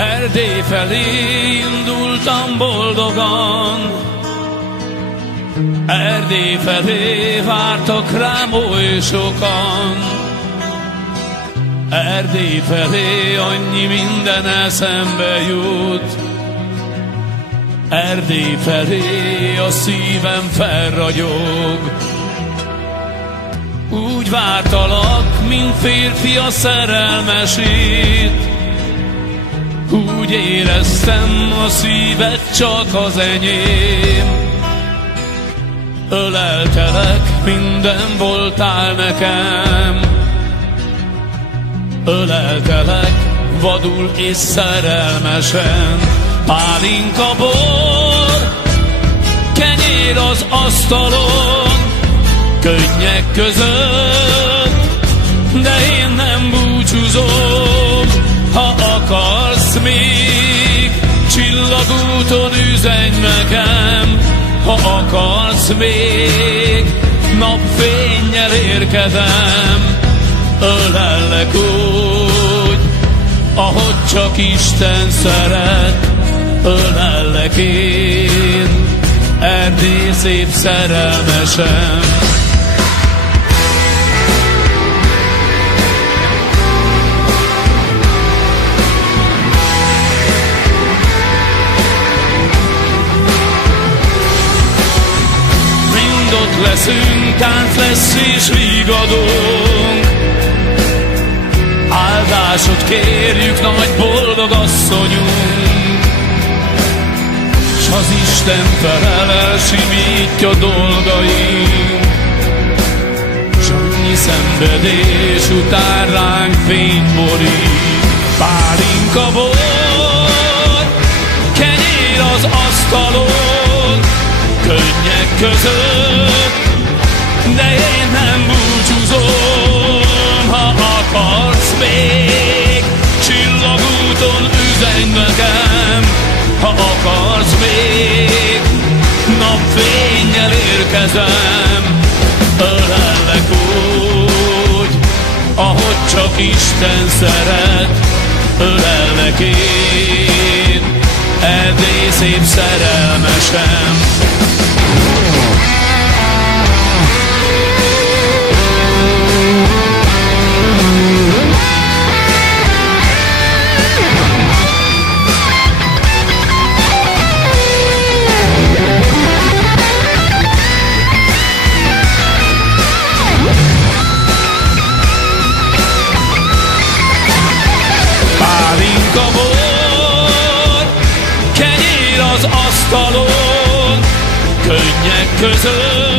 Erdély felé indultam boldogan, Erdély felé vártak rám oly sokan. Erdély felé annyi minden eszembe jut, Erdély felé a szívem felragyog. Úgy vártalak, mint férfi a szerelmesét, úgy éreztem, a szíved csak az enyém. Öleltelek, minden voltál nekem, öleltelek, vadul és szerelmesen. Pálinka bor, kenyér az asztalon, könnyek között, de én nem búcsúzom. Ha akarsz még, csillagúton üzenj nekem. Ha akarsz még, napfénnyel érkezem. Ölellek úgy, ahogy csak Isten szeret. Ölellek én, Erdély szép szerelmesem. Mind ott leszünk, tánc lesz és vígadunk. Áldásot kérjük, nagy boldog asszonyunk, s az Isten felel elsimítja dolgaink, s annyi szenvedés után ránk fény borít. Pálinka bor, kenyér az asztalon, könnyek között, de én nem búcsúzom. Ha akarsz még, csillagúton üzenj nekem. Ha akarsz még, napfénnyel érkezem. Ölellek úgy, ahogy csak Isten szeret. Ölellek én, Erdély szép szerelmesem. Pálinka bor, kenyér az asztalon, könnyek között,